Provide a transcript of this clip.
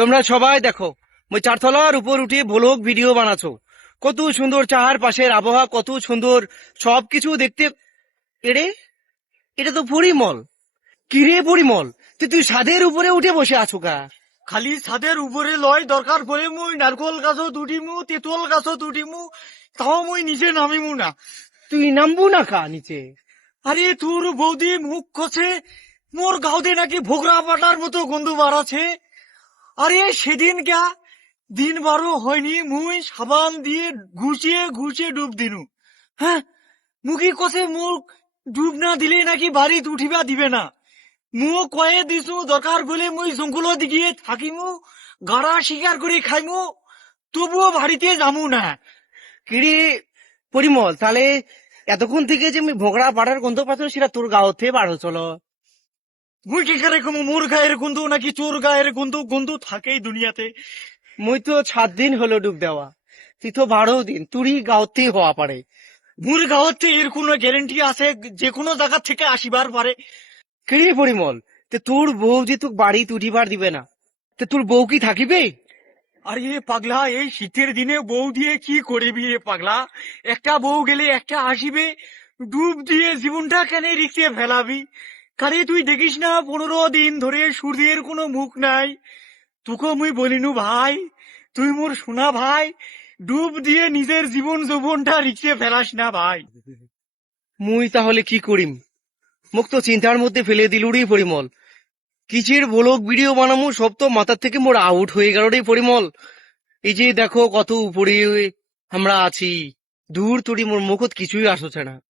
তোমরা সবাই দেখো, মই চারতলার উপর উঠে ভ্লগ ভিডিও বানাচ্ছো। কত সুন্দর চাহার পাশের আবহাওয়া, কত সুন্দর সবকিছু দেখতে। এরে, এটা তো পরিমল। কিরে পরিমল, তুই ছাদের উপরে উঠে বসে আছো কা? খালি ছাদের উপরে লয়, দরকার পড়ে মুই নারকল গাছত উঠিমু, তেঁতুল গাছত উঠিমু, তাও মুই নিচে নামিমু না। তুই নামবো না কা নিচে? আরে তোর বৌদি মুখ কষে মোর গাউতে নাকি ভোগরা পাটার মতো গন্ধ বাড়াছে। আরে সেদিন ক্যা দিন বারো হয়নি, মুই সাবান দিয়ে ঘুষিয়ে ঘুষিয়ে ডুব দিনু। হ্যাঁ, মুখি কষে মুখ ডুব না দিলে নাকি বাড়িতে উঠিবা দিবে না। মুও কয়ে দিছু দরকার বলে মুই জঙ্গল দিকে থাকিমু, গাড়া শিকার করে খাইমু, তবুও বাড়িতে যামু না। কিরে পরিমল, তাহলে এতক্ষণ থেকে যে আমি ভোগড়া পাড়ার গন্ধ পাচ্ছ সেটা তোর গাও থেকে বার হচ্ছিল? মুই কি করে কমু মোর গায়ের গন্ধ নাকি চোর গায়ের গন্ধ? গন্ধ থাকেই দুনিয়াতে। মুই তো 7 দিন হলো ডুব দেওয়া, তুই তো 12 দিন, তুরই গাওতেই হওয়া পারে। মোর গাঁৱত এর কোনো গ্যারেন্টি আছে যে কোনো জায়গা থেকে আসিবার পারে? কিরে পরিমল, তোর বউ যে তোর বাড়ি উঠিবার দিবে না, তোর বউ কি থাকিবে? আরে পাগলা, এই শীতের দিনে বউ দিয়ে কি করবি রে পাগলা? একটা বউ গেলে একটা আসিবে, ডুব দিয়ে জীবনটা কেন রিক্সে ফেলাবি? কারে তুই দেখিস না 15 দিন ধরে সূর্যের কোনো মুখ নাই। তোকে মুই বলিনু ভাই, তুই মোর সোনা ভাই, ডুব দিয়ে নিজের জীবন যৌবনটা রিক্সে ফেলাস না ভাই। মুই তাহলে কি করিম? মুখ তো চিন্তার মধ্যে ফেলে দিল রে পরিমল। কিচের ভ্লগ ভিডিও বানামু সব তো মাথার থেকে মোর আউট হয়ে গেল রে পরিমল। এই যে দেখো কত উপরে আমরা আছি, দূর তোরি মোর মুখত কিছুই আসছে না।